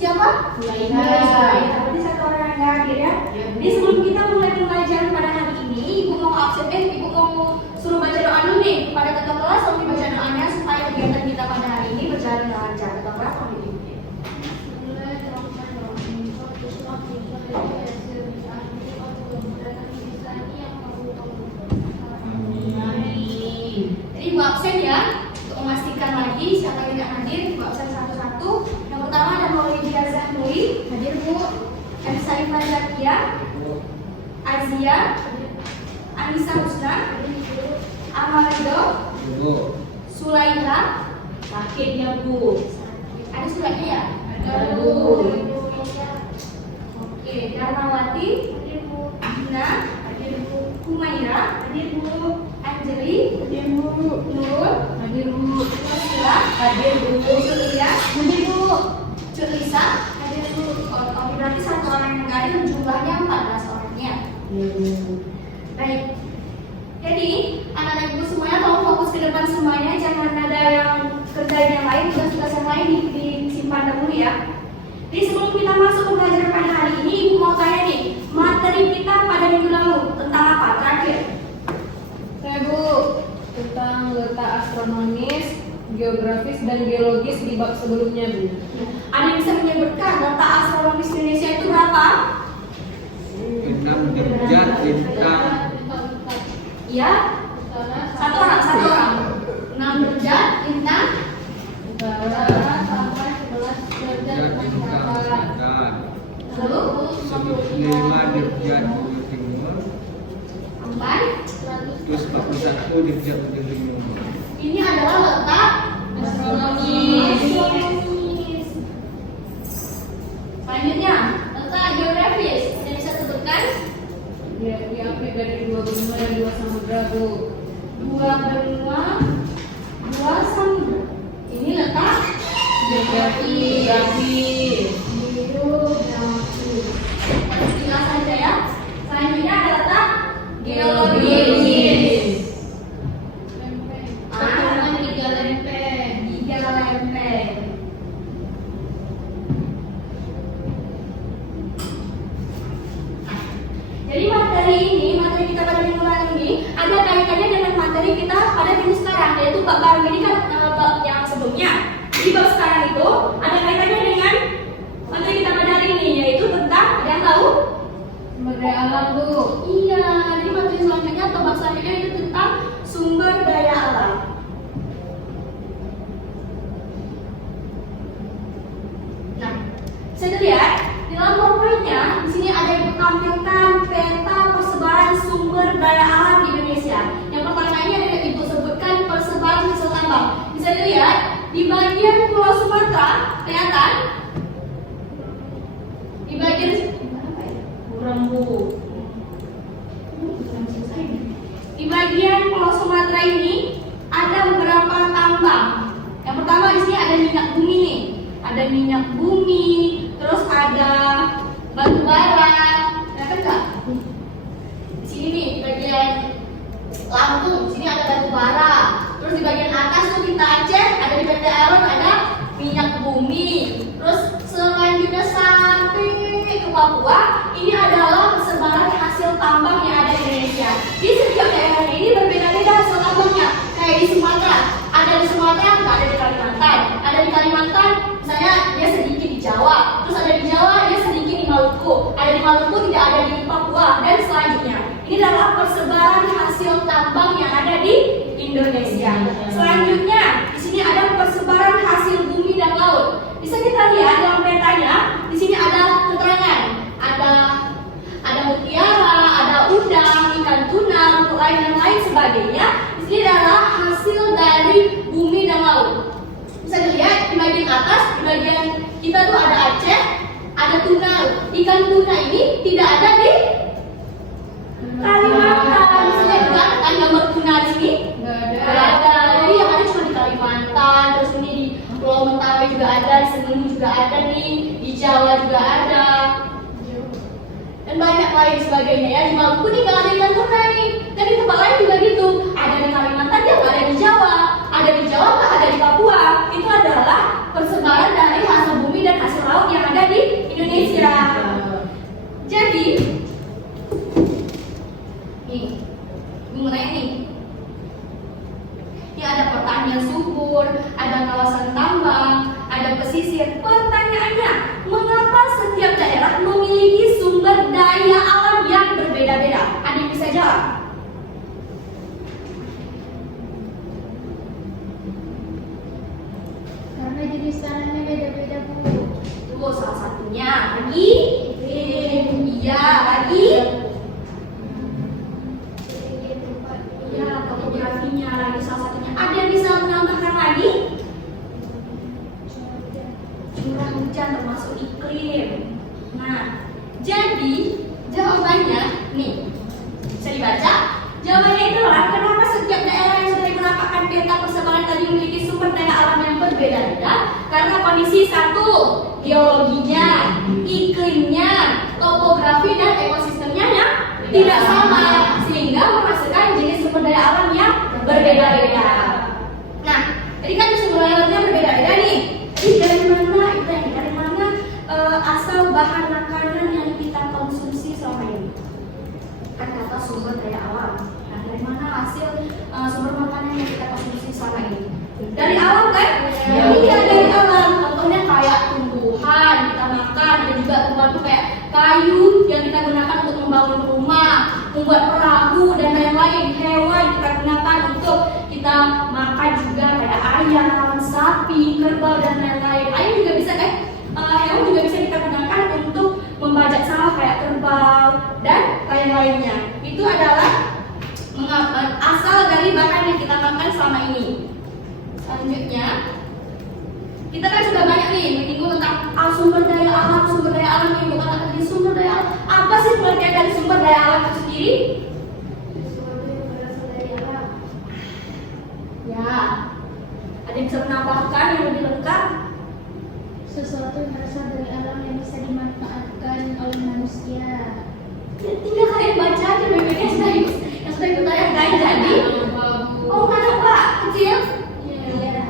Siapa? Sulaiha. Berarti satu orang yang nggak hadir ya. Jadi sebelum kita mulai pembelajaran pada hari ini, ibu mau ibu mau suruh baca doa dulu nih pada ketua kelas, sambil baca doanya supaya kegiatan kita pada hari ini berjalan dengan lancar. Ketua kelas sambil diikuti. Jadi ibu absen ya, untuk memastikan lagi siapa yang tidak hadir, ibu absen satu-satu. Yang pertama ada Maulidiyah Zahnuri, hadir Bu. Sarifah Zakia, Azia, Anissa Husna, Amalido, Sulaiha, sakit ya Bu. Ada suratnya ya? Ada Bu. Oke, Darmawati, Dina, Humaira, Anjeli, Nur, Sila, Sulia, Cuk Lisa, oke, berarti satu orang yang nggak ada jumlahnya 14 orangnya. Baik. Jadi anak-anak ibu semuanya tolong fokus ke depan semuanya, jangan ada yang kerjain yang lain, tugas-tugas yang lain disimpan dahulu ya. Jadi sebelum kita masuk ke pelajaran pada hari ini, ibu mau tanya nih, materi kita pada minggu lalu tentang apa? Terakhir. Saya Bu, tentang letak astronomis, geografis dan geologis di bab sebelumnya Bu. Ada yang bisa menyebutkan letak astronomis Indonesia itu berapa? 6 derajat bintang. Ya, satu orang. 6 derajat bintang Utara sampai 11 derajat Bintang selatan. lalu 5 derajat ujung timur. sampai 141 derajat ujung timur. ini adalah letak astronomis. Selanjutnya, letak geografis. Ada bisa sebutkan? Ya, diambil dari 2 benua dan 2 samudra Bu. 2 benua, 2 samudra. Ini letak Geografis. Jelas saja ya. Selanjutnya ada letak Geologis. Ah, 3 lempeng. 3 lempeng. Jadi materi kita pada minggu lalu ini ada kaitannya dengan materi kita pada minggu sekarang, yaitu bab baru ini kan bab yang sebelumnya. Di bab sekarang itu ada kaitannya dengan materi kita pada hari ini, yaitu tentang, ada yang tahu? Sumber daya alam Bu. Iya, jadi materi selanjutnya atau bab selanjutnya itu tentang sumber daya alam. Nah, bisa dilihat di dalam PowerPoint-nya di sini ada yang tampilkan peta persebaran sumber daya alam di Indonesia. Yang pertama ini ada yang ibu sebutkan persebaran hasil tambang. Bisa dilihat di bagian Pulau Sumatera, kelihatan? Di bagian apa ya? Kurang Bu. Di bagian Pulau Sumatera ini ada beberapa tambang. Yang pertama di sini ada minyak bumi nih. Ada minyak bumi, terus ada batu bara. Kelihatan nggak? Di sini nih bagian Lampung, di sini ada batu bara. Terus di bagian atas tuh kita Aceh, ada di PT Aron ada minyak bumi. Terus selanjutnya sampai ke Papua, ini adalah persebaran hasil tambang yang ada di Indonesia. Di setiap daerah ini berbeda-beda hasil tambangnya. Kayak di Sumatera, ada di Sumatera, nggak ada di Kalimantan. Ada di Kalimantan, misalnya dia sedikit di Jawa. Terus ada di Jawa, dia sedikit di Maluku. Ada di Maluku, tidak ada di Papua, dan selanjutnya. Ini adalah persebaran hasil tambang yang ada di Indonesia. Selanjutnya, di sini ada persebaran hasil bumi dan laut. Bisa kita lihat dalam petanya, di sini ada keterangan, ada mutiara, ada udang, ikan tuna, rumput lain dan lain sebagainya. Di sini adalah hasil dari bumi dan laut. Bisa dilihat di bagian atas, di bagian kita tuh ada Aceh, ada tuna. Ikan tuna ini tidak ada di Kalimantan. Bisa lihat kan gambar tuna di sini? Nggak Nggak ada. Jadi yang ada cuma di Kalimantan, terus ini di Pulau Mentawai juga ada, di Semeru juga ada nih, di Jawa juga ada, dan banyak lain sebagainya ya. Di Maluku nih nggak ada ikan tuna nih, dan di tempat lain juga gitu. Ada di Kalimantan, dia nggak ada di Jawa, ada di Jawa nggak ada di Papua. Itu adalah lahan yang subur, ada kawasan tambang, ada pesisir. Pertanyaannya, mengapa setiap daerah memiliki sumber daya alam yang berbeda-beda? Ada yang bisa jawab? Karena jenis tanahnya beda-beda, Bu. Itu salah satunya. Lagi? Iya, lagi? Ya, topografinya lagi salah satunya. Ada yang bisa menambahkan lagi? Curah hujan termasuk iklim. Nah, jadi jawabannya nih bisa dibaca. Jawabannya itu adalah kenapa setiap daerah yang sudah digunakan peta persebaran tadi memiliki sumber daya alam yang berbeda-beda. Karena kondisi satu, geologinya, iklimnya, topografi dan ekosistemnya yang tidak sama, sehingga menghasilkan jenis sumber daya alam yang berbeda-beda. Nah, tadi kan sumber daya alamnya berbeda-beda nih. Dari mana asal bahan makanan yang kita konsumsi selama ini? Kan kata sumber daya alam. Nah, dari mana hasil sumber makanan yang kita konsumsi selama ini? Dari alam kan? Iya, dari alam. Contohnya kayak tumbuhan kita makan, dan juga tumbuhan kayak kayu yang kita gunakan untuk membangun rumah, membuat perahu dan lain-lain. Hewan kita gunakan untuk kita makan juga kayak ayam, sapi, kerbau dan lain-lain. Ayam juga bisa kan? Hewan juga bisa kita gunakan untuk membajak sawah kayak kerbau dan lain-lainnya. Itu adalah asal dari bahan yang kita makan selama ini. Selanjutnya, kita kan sudah banyak nih menyinggung tentang sumber daya alam yang bukan tadi sumber daya alam. Apa sih pengertian dari sumber daya alam itu sendiri? Sesuatu yang berasal dari alam. Ya, ada yang bisa menambahkan yang lebih lengkap? Sesuatu yang berasal dari alam yang bisa dimanfaatkan oleh manusia. Ya, tinggal kalian baca aja BPK yang sudah ditayangkan. Jadi, oh mana Pak kecil? Iya.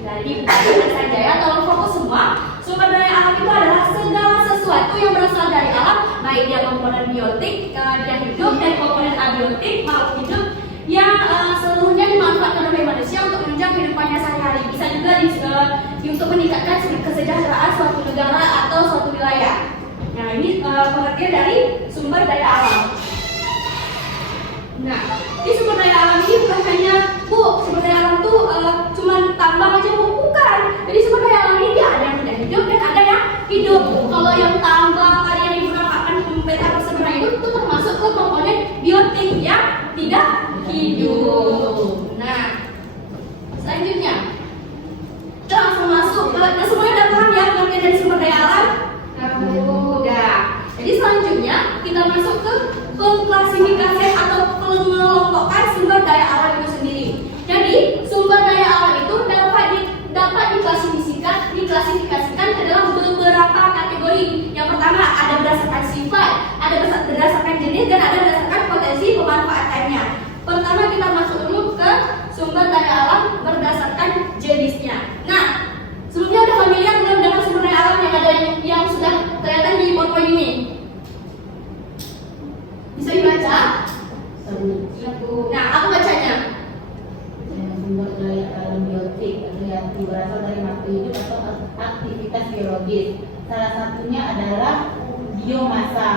Jadi baca saja ya, tolong fokus semua. Sumber daya alam itu adalah segala sesuatu yang berasal dari alam, baik dia komponen biotik, dia hidup, dan komponen abiotik, makhluk hidup yang seluruhnya dimanfaatkan oleh manusia untuk menunjang kehidupannya sehari-hari. Bisa juga untuk meningkatkan kesejahteraan suatu negara atau suatu wilayah. Nah, ini pengertian dari sumber daya alam. Nah, ini sumber daya alam ini bukan hanya sumber daya alam tuh cuma tambang aja bukan. Jadi sumber daya alam ini dia ada yang tidak hidup dan ada yang hidup. Kalau yang tambang tadi yang digunakan peta persebaran itu termasuk ke komponen biotik yang tidak hidup. Nah, selanjutnya kita langsung masuk ke semuanya udah paham ya pengertian dari sumber daya alam? Udah. Jadi selanjutnya kita masuk ke pengklasifikasian atau pengelompokan sumber daya alam itu sendiri. Jadi sumber daya alam itu dapat diklasifikasikan ke dalam beberapa kategori. Yang pertama ada berdasarkan sifat, ada berdasarkan jenis, dan ada berdasarkan potensi pemanfaatannya. Pertama kita masuk dulu ke sumber daya alam berdasarkan jenisnya. Nah, sebelumnya udah familiar belum dengan sumber daya alam yang sudah kelihatan di PowerPoint ini? Bisa dibaca? Nah, aku bacanya. Sumber daya alam biotik yang berasal dari makhluk hidup atau aktivitas biologis. Salah satunya adalah biomasa.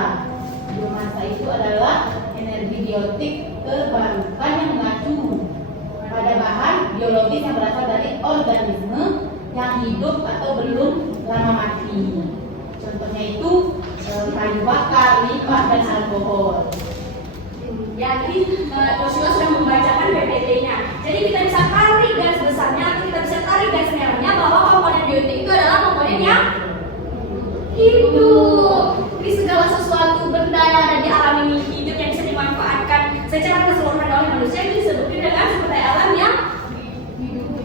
Biomasa itu adalah energi biotik terbarukan yang mengacu pada bahan biologis yang berasal dari organisme yang hidup atau belum lama mati. Contohnya itu kayu bakar, limbah, dan alkohol. Ya, jadi Joshua sudah membacakan PPT-nya. Jadi kita bisa tarik garis besarnya, atau kita bisa tarik garis merahnya bahwa komponen biotik itu adalah komponen yang hidup. Jadi segala sesuatu benda yang ada di alam ini hidup yang bisa dimanfaatkan secara keseluruhan oleh manusia itu disebutkan dengan sumber daya alam yang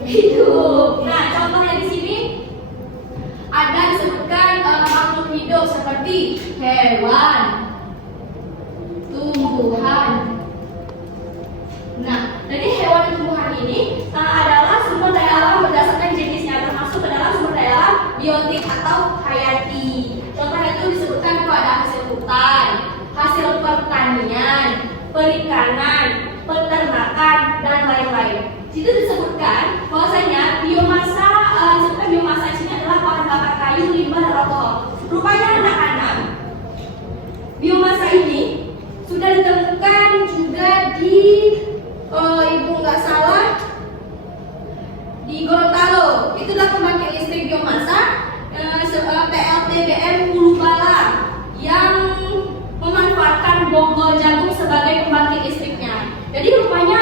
hidup. Nah, contohnya di sini ada disebutkan makhluk hidup seperti hewan, tumbuhan. Nah, jadi hewan dan tumbuhan ini adalah sumber daya alam berdasarkan jenisnya, termasuk ke dalam sumber daya alam biotik atau hayati. Contohnya itu disebutkan itu ada hasil hutan, hasil pertanian, perikanan, peternakan, dan lain-lain. Di situ disebutkan bahwa di Gorontalo itu adalah pembangkit listrik biomasa PLTBM Hulu Balang yang memanfaatkan bonggol jagung sebagai pembangkit listriknya. Jadi rupanya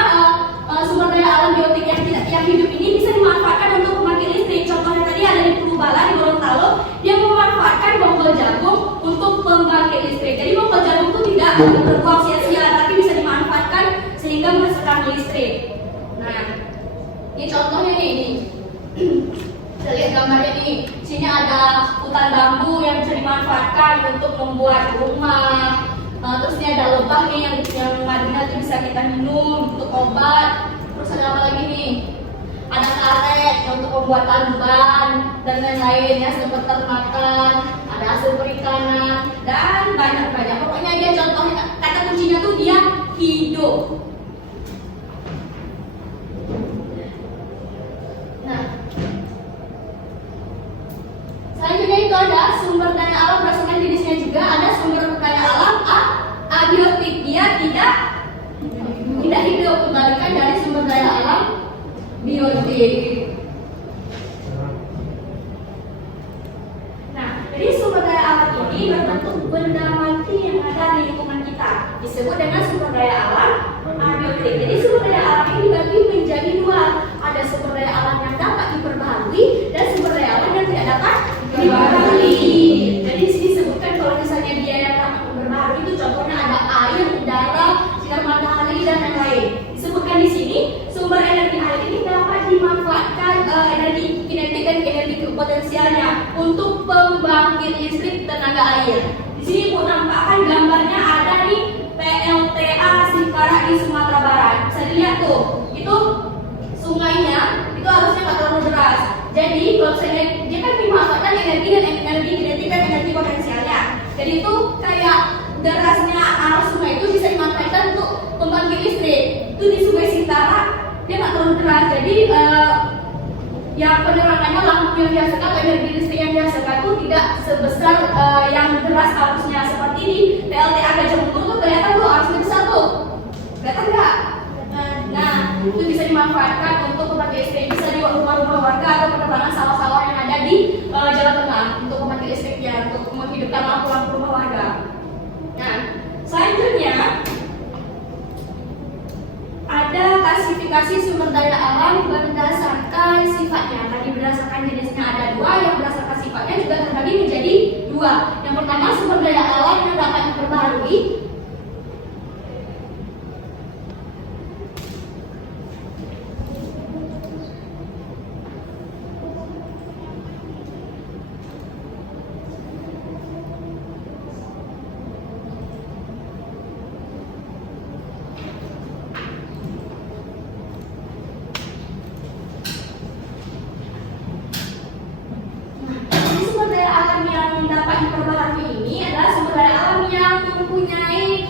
sumber daya alam biotik yang hidup ini bisa dimanfaatkan untuk pembangkit listrik. Contohnya tadi ada di Hulu Balang di Gorontalo, dia memanfaatkan bonggol jagung untuk pembangkit listrik. Jadi bonggol jagung itu tidak terbuang sia-sia, tapi bisa dimanfaatkan sehingga menghasilkan listrik. Nah, ini contohnya nih, ini. Kita lihat gambarnya nih. Sini ada hutan bambu yang bisa dimanfaatkan untuk membuat rumah. Terus ini ada lebah nih yang maduna itu bisa kita minum untuk obat. Terus ada apa lagi nih? Ada karet yang untuk pembuatan ban dan lain-lain ya, hasil peternakan, ada hasil perikanan dan banyak-banyak. Pokoknya dia contohnya, kata kuncinya tuh dia hidup. Nah, selanjutnya itu ada sumber daya alam berdasarkan jenisnya juga. Ada sumber daya alam abiotik, dia tidak hidup, kebalikan dari sumber daya alam biotik. Nah, jadi sumber daya alam ini berbentuk benda mati yang ada di lingkungan kita, disebut dengan sumber daya alam abiotik. Jadi sumber daya alam ini dibagi menjadi dua. Ada sumber daya alam yang dapat diperbaharui dan sumber daya alam yang tidak dapat diperbaharui. Jadi di sini disebutkan kalau misalnya dia yang dapat diperbaharui itu contohnya ada air, udara, sinar matahari dan lain-lain. Disebutkan di sini sumber energi air ini dapat dimanfaatkan energi kinetik dan energi potensialnya untuk pembangkit listrik tenaga air. Di sini Bu nampakkan gambarnya ada nih PLTA Sipara di Sumatera Barat. Bisa dilihat tuh, itu sungainya itu harusnya nggak terlalu deras. Jadi kalau misalnya dia kan dimanfaatkan energi dan energi kinetik dan energi potensialnya. Jadi itu kayak derasnya arus sungai itu bisa dimanfaatkan untuk pembangkit listrik. Itu di Sungai Sitara dia nggak terlalu deras. Jadi yang penerangannya lampu yang dihasilkan atau energi listrik yang dihasilkan itu tidak sebesar yang deras arusnya. Seperti di PLTA Gajah Mungkur tuh kelihatan tuh arusnya besar tuh. Kelihatan nggak? Nah, itu bisa dimanfaatkan untuk pembangkit listrik, bisa di rumah-rumah warga atau penerbangan sawah-sawah yang ada di Jawa Tengah untuk pembangkit listriknya, untuk menghidupkan lampu-lampu rumah warga. Nah, selanjutnya ada klasifikasi sumber daya alam berdasarkan sifatnya. Tadi berdasarkan jenisnya ada dua, yang berdasarkan sifatnya juga terbagi menjadi dua. Yang pertama sumber daya alam yang dapat diperbaharui. Sumber daya alam yang dapat diperbaharui ini adalah sumber daya alam yang mempunyai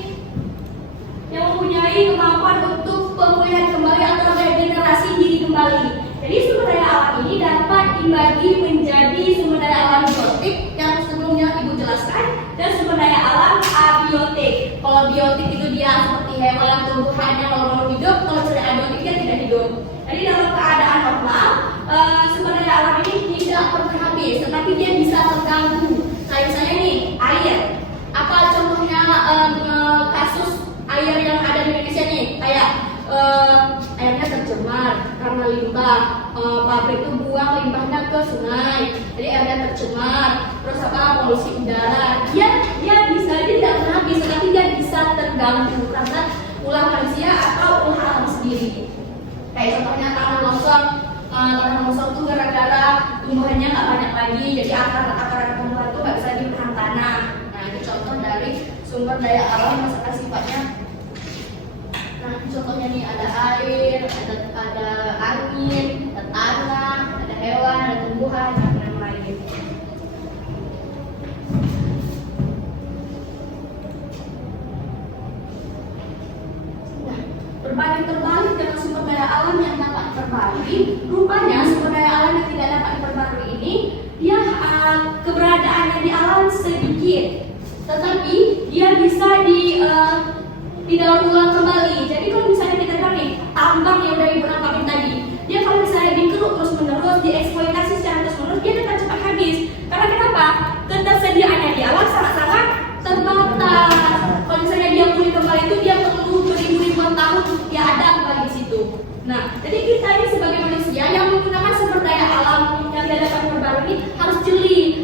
kemampuan untuk pemulihan kembali atau regenerasi diri kembali. Jadi sumber daya alam ini dapat dibagi menjadi sumber daya alam biotik yang sebelumnya Ibu jelaskan dan sumber daya alam abiotik. Kalau biotik itu dia seperti hewan, tumbuhannya kalau mau hidup, kalau misalnya abiotik dia tidak hidup. Jadi dalam keadaan normal sumber daya alam ini tidak pernah habis, tetapi dia bisa terganggu. Kayak misalnya nih air. Apa contohnya kasus air yang ada di Indonesia nih? Kayak airnya tercemar karena limbah. Pabrik itu buang limbahnya ke sungai, jadi airnya tercemar. Terus apa polusi udara? Dia tidak pernah habis, tetapi dia bisa terganggu karena ulah manusia atau ulah alam sendiri. Kayak contohnya tanah longsor itu gara-gara tumbuhannya nggak banyak lagi, jadi akar tumbuhan itu nggak bisa ditahan tanah. Nah, itu contoh dari sumber daya alam berdasarkan sifatnya. Nah, contohnya nih ada air, ada angin, ada tanah, ada hewan, ada tumbuhan, dan lain-lain. Berbanding terbalik dengan sumber daya alam yang dapat diperbarui, rupanya sumber daya alam yang tidak dapat diperbarui ini dia keberadaannya di alam sedikit, tetapi dia bisa didaur ulang kembali. Jadi kalau misalnya kita bilang nih tambang yang udah Ibu nampakin tadi, dia kalau misalnya dikeruk terus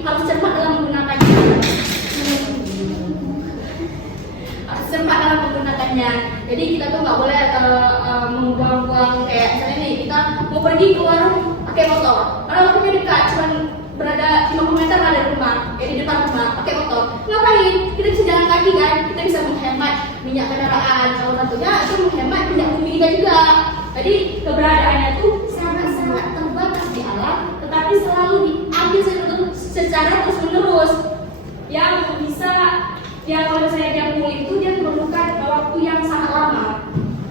harus cermat dalam menggunakannya. Harus cermat dalam menggunakannya. Jadi kita tuh nggak boleh membuang-buang kayak misalnya nih kita mau pergi ke warung pakai motor, karena warungnya dekat, cuma berada 50 meter dari rumah, di depan rumah, pakai motor. Ngapain? Kita bisa jalan kaki kan? Kita bisa menghemat minyak kendaraan. Kalau tentunya itu menghemat minyak bumi kita juga. Jadi keberadaannya tuh sangat-sangat terbatas di alam, tetapi selalu diambil secara terus-menerus. Yang bisa, yang kalau saya dia pulih itu dia memerlukan waktu yang sangat lama.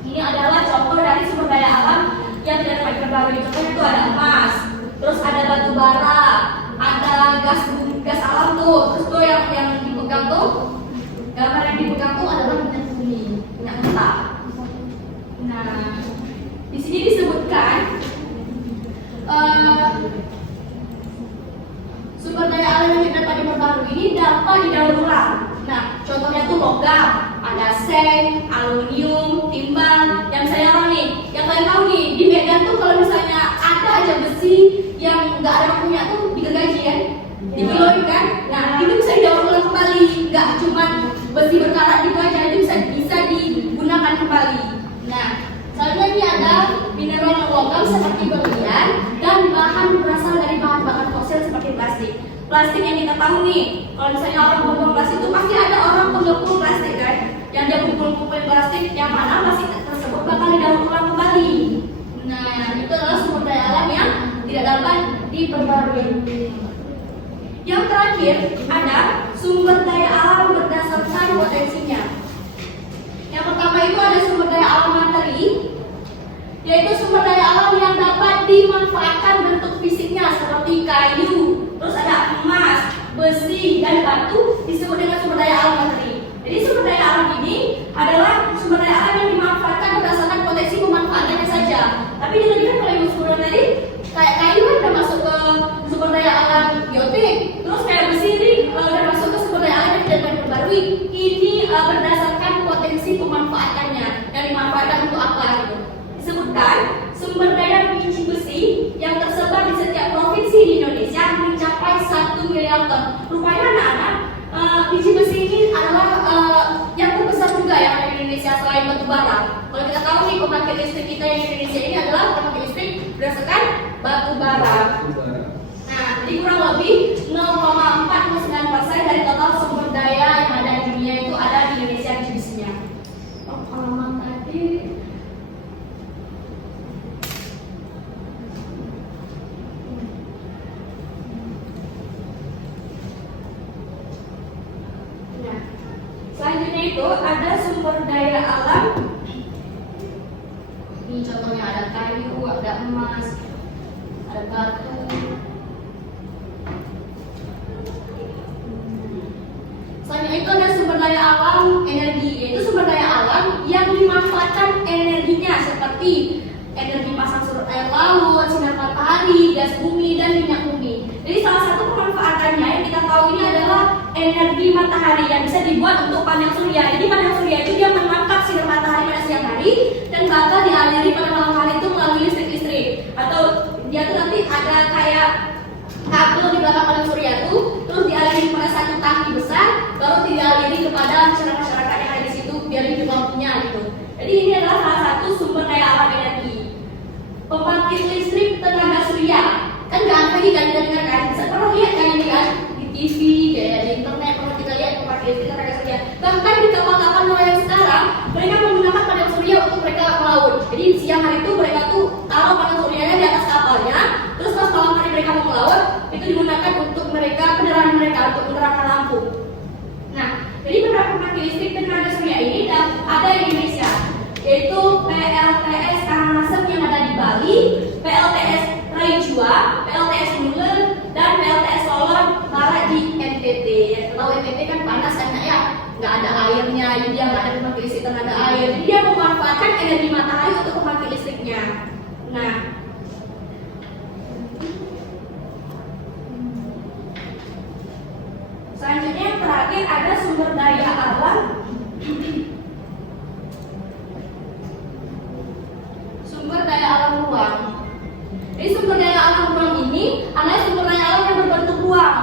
Ini adalah contoh dari sumber daya alam yang tidak dapat diperbarui. Contohnya itu ada emas, terus ada batu bara, ada gas alam tuh, terus tuh yang dipegang tuh, gambar yang dipegang tuh adalah minyak bumi, minyak mentah. Nah, di sini disebutkan sumber daya alam yang tidak dapat diperbarui ini dapat didaur ulang. Nah, contohnya tuh logam, ada seng, aluminium, timbang. Yang saya tahu nih, yang kalian tahu nih, di Medan tuh kalau misalnya ada aja besi yang nggak ada punya tuh digergaji kan, dikiloin kan. Nah, itu bisa didaur ulang kembali, nggak cuma besi berkarat gitu aja, itu bisa digunakan kembali. Nah, selanjutnya ini ada mineral logam seperti berlian dan bahan berasal dari bahan-bahan fosil seperti plastik. Plastik yang kita tahu nih, kalau misalnya orang buang plastik itu pasti ada orang pengepul plastik kan, yang dia kumpul-kumpulin plastik, yang mana plastik tersebut bakal didaur ulang kembali. Nah, itu adalah sumber daya alam yang tidak dapat diperbarui. Yang terakhir ada sumber daya alam berdasarkan potensinya. Yang pertama itu ada sumber daya alam materi, yaitu sumber daya alam yang dapat dimanfaatkan bentuk fisiknya seperti kayu, terus ada emas, besi, dan batu disebut dengan sumber daya alam materi. Jadi sumber daya alam ini adalah sumber daya alam yang dimanfaatkan berdasarkan potensi pemanfaatannya saja. Tapi kan kalau ibu sebelum tadi kayak kayu kan udah masuk ke sumber daya alam biotik, terus kayak besi ini udah masuk ke sumber daya alam yang tidak dapat diperbarui. Ini berdasarkan potensi pemanfaatannya yang dimanfaatkan untuk apa gitu. Disebutkan sumber daya besi yang tersebar di setiap provinsi di Indonesia mencapai 1 miliar ton. Rupanya anak-anak, biji besi ini adalah yang terbesar juga yang ada di Indonesia selain batu bara. Kalau kita tahu nih pembangkit listrik kita yang di Indonesia ini adalah pembangkit listrik berdasarkan batu bara. Nah, jadi kurang lebih 0,49% dari total sumber daya yang ada di dunia itu ada di Indonesia biji besinya. Halaman tadi. Selanjutnya itu ada sumber daya alam. Ini contohnya ada kayu, ada emas, ada batu. Selanjutnya itu ada sumber daya alam energi, yaitu sumber daya alam yang dimanfaatkan energinya seperti energi pasang surut air laut, sinar matahari, gas bumi, dan minyak bumi. Jadi salah satu pemanfaatannya yang kita tahu ini adalah energi matahari yang bisa dibuat untuk panel surya. Jadi panel surya itu dia menangkap sinar matahari pada siang hari dan bakal dialiri pada malam hari itu melalui listrik. Atau dia tuh nanti ada kayak kabel di belakang panel surya itu, terus dialiri pada satu tangki besar, baru dialiri kepada masyarakat yang ada di situ biar hidup lampunya gitu. Jadi ini adalah salah satu sumber daya alam energi. Pembangkit listrik tenaga surya kan nggak ada lagi kan kita dengar kan, bisa pernah lihat kan ini kan di TV kayak di internet pernah kita lihat pembangkit listrik tenaga surya. Bahkan di kapal-kapal nelayan sekarang mereka menggunakan panel surya untuk mereka melaut. Jadi siang hari itu mereka tuh taruh panel suryanya di atas kapalnya, terus pas malam hari mereka mau melaut itu digunakan untuk mereka penerangan mereka untuk menerangkan lampu. Nah, jadi beberapa pembangkit listrik tenaga surya ini ada di Indonesia, yaitu PLTS Karangasem yang ada di Bali, PLTS Raijua, PLTS Muler, dan PLTS Solon Barat di NTT. Tahu NTT kan panas kan ya, nggak ada airnya, jadi dia nggak ada pembangkit listrik tenaga air. Jadi dia memanfaatkan energi matahari untuk pembangkit listriknya. Nah, selanjutnya yang terakhir ada sumber daya alam. Sumber daya alam ruang. Jadi sumber daya alam ruang ini adalah sumber daya alam yang berbentuk ruang.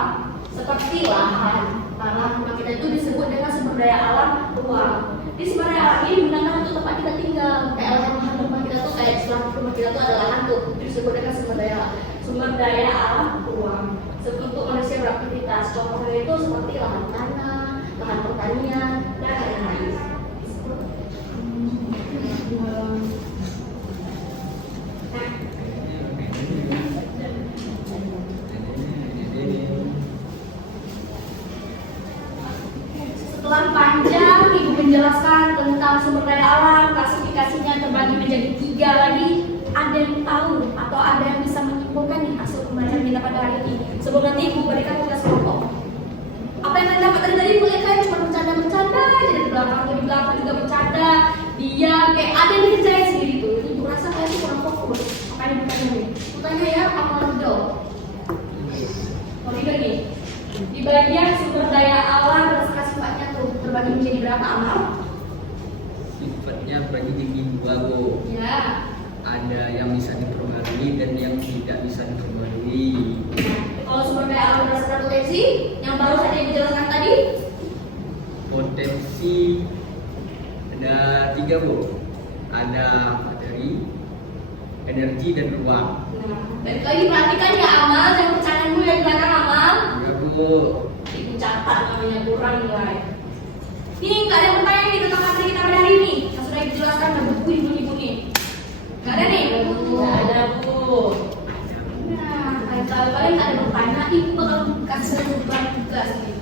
seperti lahan, tanah rumah kita itu disebut dengan sumber daya alam ruang. Di sumber daya alam ini digunakan untuk tempat kita tinggal. Kayak lahan rumah kita tuh kayak setelah rumah kita tuh ada lahan tuh, itu disebut dengan sumber daya alam ruang. Untuk manusia beraktivitas, contohnya itu seperti lahan tanah, lahan pertanian, dan lain-lain. Setelah panjang Ibu menjelaskan tentang sumber daya alam, klasifikasinya terbagi menjadi 3 lagi. Ada yang tahu atau ada yang bisa menyimpulkan nih hasil pembelajaran kita pada hari ini? Sebelum nanti Ibu berikan tugas kelompok. Apa yang Anda dapat tadi melihat kan cuma bercanda-bercanda aja di belakang juga bercanda. Dia kayak ada yang dikerjain sendiri tuh. Ibu rasa kalian tuh kurang fokus. Makanya bertanya nih. Bertanya ya, amal jawab. Kalau nih, di bagian sumber daya alam berdasarkan sifatnya tuh terbagi menjadi berapa amal? Sifatnya bagi tinggi 2, Bu. Ya. Ada yang bisa diperbarui dan yang tidak bisa diperbarui. Kalau sumber daya alam berdasarkan potensi, yang baru saja dijelaskan tadi, Potensi ada 3, Bu. Ada materi, energi, dan ruang. nah, balik lagi perhatikan ya amal, jangan bercanda dulu ya di belakang amal. Ya, Bu. Ibu catat namanya kurang nilai. Ini nggak ada pertanyaan nih tentang materi kita pada hari ini yang sudah dijelaskan dan buku ibu nih. Nggak ada nih? Nggak ada Bu. Nah, kalau kalian nggak ada bertanya, ibu bakal kasih beban tugas nih.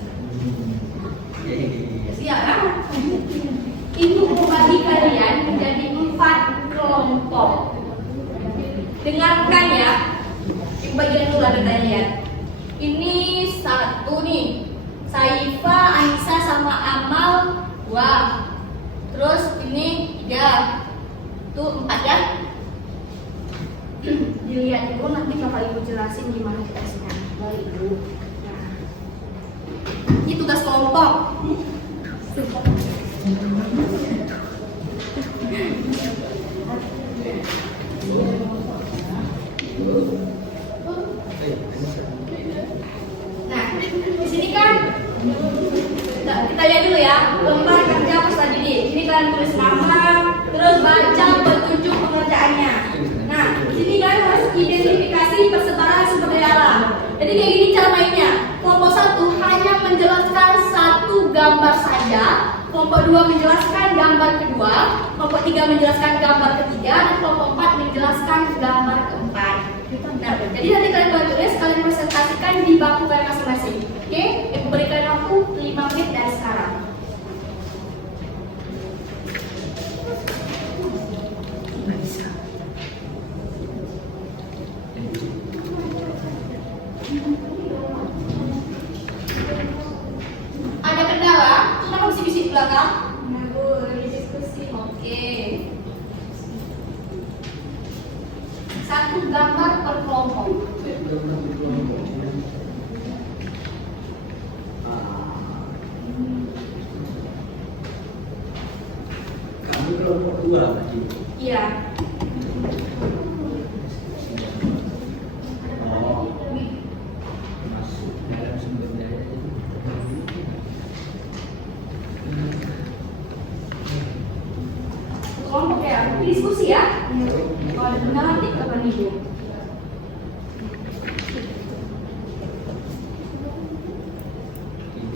Siap kan? Ibu membagi kalian menjadi 4 kelompok. Dengarkan ya. Ibu bagian dulu ada kalian. Ini 1 nih. Saifa, Anissa sama Amal 2. Terus ini 3. Tuh 4 ya. Dilihat dulu nanti Bapak Ibu jelasin gimana kita isinya. Baik Bu. Nah. Ini tugas kelompok. Nah, di sini kan kita lihat dulu ya. Lembar kerja peserta didik. Ini kalian tulis nama, terus baca petunjuk pengerjaannya. Nah, di sini kalian harus identifikasi persebaran sumber daya alam. Jadi kayak gini cara mainnya. Kelompok 1 hanya menjelaskan 1 gambar saja. Kelompok 2 menjelaskan gambar kedua. Kelompok 3 menjelaskan gambar ketiga. Dan kelompok 4 menjelaskan gambar keempat. Nah, jadi nanti kalian boleh tulis, kalian presentasikan di bangku kalian masing-masing. Oke? Ibu berikan waktu 5 menit dari sekarang. Ada kendala? Kenapa mesti bisik di belakang? Nah Bu, lagi diskusi. Oke. 1 gambar per kelompok. Kami kelompok 2 tadi. Iya. Oh, masuk dalam sumber daya. Kelompok ya, diskusi ya. Kalau ada kendala nanti kapan Ibu?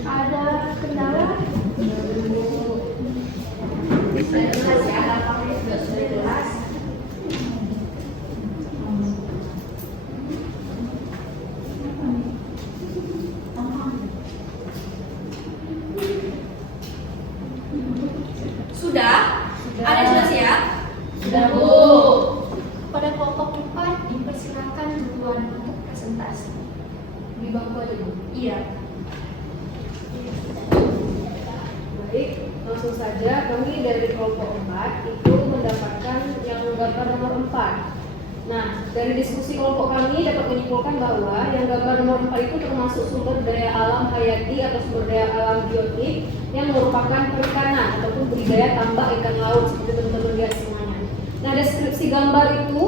Ada kendala? Sudah jelas ya, gampangnya sudah jelas. Sudah? Ada jelas ya? Sudah Bu. Pada kelompok 4 dipersilakan duluan untuk presentasi. Di bangku aja Bu. Iya. Baik, langsung saja kami dari kelompok 4 itu mendapatkan yang gambar nomor 4. Nah, dari diskusi kelompok kami dapat menyimpulkan bahwa yang gambar nomor 4 itu termasuk sumber daya alam hayati atau sumber daya alam biotik yang merupakan perikanan ataupun budidaya tambak ikan laut seperti teman-teman lihat semuanya. Nah, deskripsi gambar itu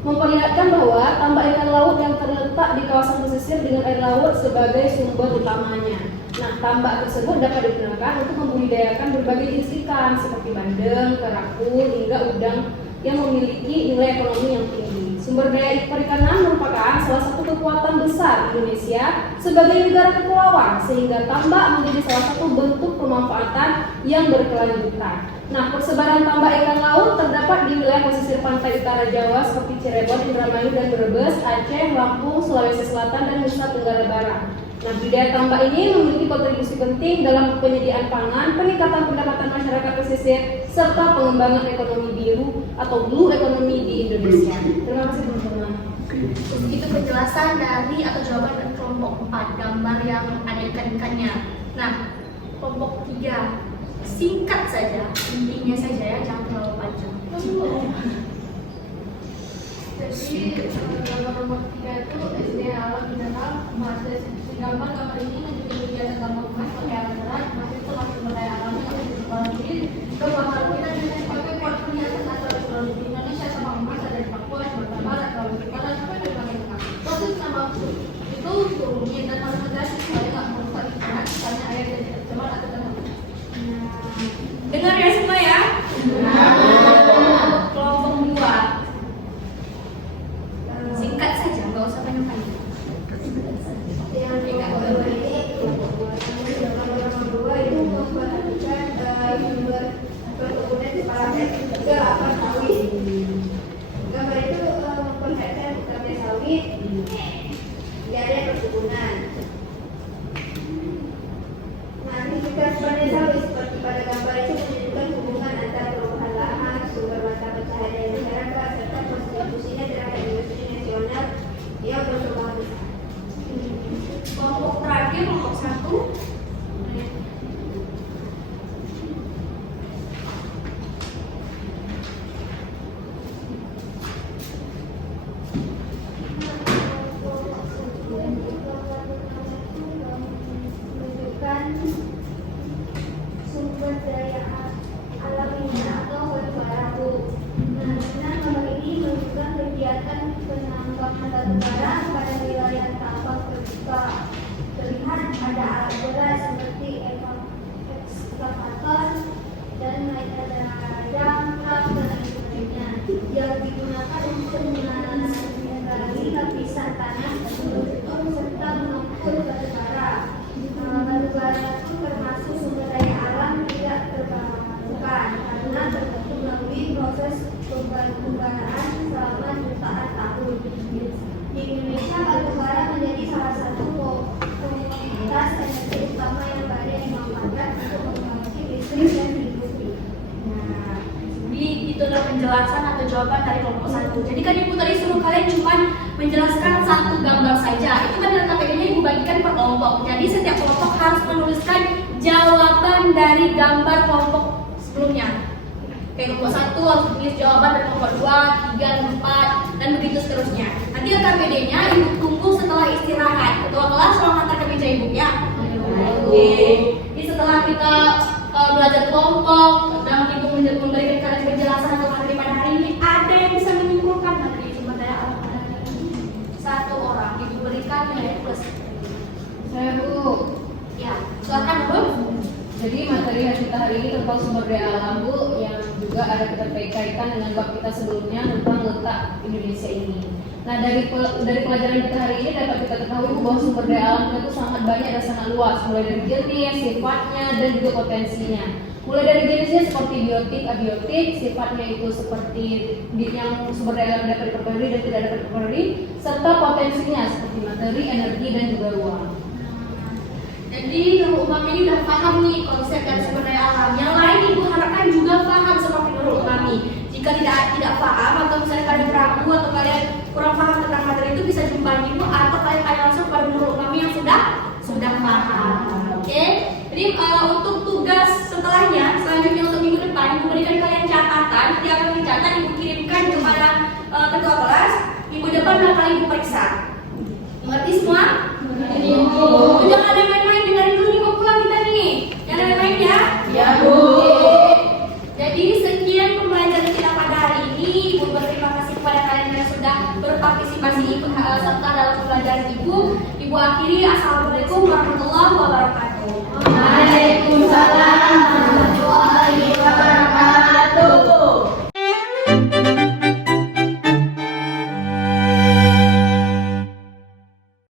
memperlihatkan bahwa tambak ikan laut yang terletak terletak di kawasan pesisir dengan air laut sebagai sumber utamanya. Nah, tambak tersebut dapat digunakan untuk membudidayakan berbagai jenis ikan seperti bandeng, kerapu, hingga udang yang memiliki nilai ekonomi yang tinggi. Sumber daya perikanan merupakan salah satu kekuatan besar Indonesia sebagai negara kepulauan, sehingga tambak menjadi salah satu bentuk pemanfaatan yang berkelanjutan. Nah, persebaran tambak ikan laut terdapat di wilayah pesisir pantai utara Jawa seperti Cirebon, Indramayu, dan Brebes, Aceh, Lampung, Sulawesi Selatan, dan Nusa Tenggara Barat. Nah, budidaya tambak ini memiliki kontribusi penting dalam penyediaan pangan, peningkatan pendapatan masyarakat pesisir, serta pengembangan ekonomi biru atau blue economy di Indonesia. Terima kasih teman-teman. Itu penjelasan dari atau jawaban dari kelompok 4, gambar yang ada ikan-ikannya. Nah, kelompok 3, singkat saja, intinya saja ya, jangan terlalu panjang. Jadi gambar nomor 3 itu SD alam mineral masih gambar ini menunjukkan kegiatan tambang emas pakai alat berat masih itu masih berdaya alam yang ada di sekolah ini gambar kita dengan sebagai kuat perhiasan asal dari Indonesia sama emas ada di Papua, Sumatera Barat, Sulawesi Barat sampai di Bangka Tengah. Proses tambang itu rumit dan harus hati-hati supaya nggak merusak lingkungan, misalnya air jadi tercemar atau terhambat. Dengar ya semua ya. Kelompok 2, singkat saja, nggak usah panjang-panjang. Yang kedua ini nomor 2 itu memperhatikan sumber perkebunan di Parabet juga apa sawit. Gambar itu memperhatikan petani sawit di area perkebunan. Nah, aktivitas petani sawit seperti pada gambar itu menunjukkan hubungan antara perubahan lahan, sumber mata pencaharian masyarakat, serta kontribusinya terhadap industri nasional yang berkembang besar. Kelompok terakhir, kelompok 1. Menunjukkan sumber daya alam ini atau batu bara. Nah, gambar ini menunjukkan kegiatan penambangan batu bara pada wilayah tambang terbuka. Terlihat ada alat berat seperti ekskavator dan ada jangkar dan lain-lainnya yang digunakan untuk mengenali lapisan tanah serta mengangkut batu bara. Batu bara itu termasuk sumber daya alam tidak terbarukan karena terbentuk melalui proses pembangunan selama jutaan tahun. Di Indonesia, batu bara menjadi salah satu komoditas energi utama yang banyak dimanfaatkan untuk memproduksi listrik dan industri. Nah, jadi itu adalah penjelasan atau jawaban dari kelompok 1. Jadi kan ibu tadi suruh kalian cuma menjelaskan satu gambar saja. Itu kan dalam KPD-nya ibu bagikan per kelompok. Jadi setiap kelompok harus menuliskan jawaban dari gambar kelompok sebelumnya. Kayak kelompok 1 harus tulis jawaban dari kelompok 2, 3, 4, dan begitu seterusnya. Nanti KPD-nya ibu tunggu setelah istirahat. Ketua kelas tolong antar ke meja ibu ya. Oke. Jadi setelah kita belajar kelompok dan ibu memberikan kalian penjelasan atau materi pada hari ini, ada yang bisa menyimpulkan materi sumber daya alam pada hari ini? 1 orang ibu berikan nilai plus. Saya Bu. Ya, silakan Bu. Jadi materi kita hari ini tentang sumber daya alam Bu, yang juga ada keterkaitan dengan bab kita sebelumnya tentang letak Indonesia ini. Nah, dari pelajaran kita hari ini dapat kita ketahui bahwa sumber daya alam kita itu sangat banyak dan sangat luas, mulai dari jenis, sifatnya, dan juga potensinya. Mulai dari jenisnya seperti biotik, abiotik, sifatnya itu seperti yang sumber daya alam dapat diperbarui dan tidak dapat diperbarui, serta potensinya seperti materi, energi, dan juga ruang. Jadi Nurul Umami ini udah paham nih konsep dan sumber daya alam. Yang lain ibu harapkan juga paham seperti Nurul Umami. Jika tidak paham atau misalnya kalian ragu atau kalian kurang paham tentang materi itu, bisa jumpa ibu atau kalian tanya langsung pada Nurul Umami yang sudah paham. Oke? Jadi untuk tugas selanjutnya untuk minggu depan, ibu berikan kalian catatan. Nanti akan dicatat, ibu kirimkan kepada ketua kelas. Minggu depan bakal ibu periksa. Mengerti semua? Jangan ada main-main, dengerin dulu nih, mau pulang kita nih. Jangan ada main ya? Ya Bu. Jadi sekian pembelajaran kita pada hari ini. Ibu berterima kasih kepada kalian yang sudah berpartisipasi serta dalam pembelajaran pelajaran Ibu akhiri. Assalamualaikum warahmatullahi wabarakatuh. Waalaikumsalam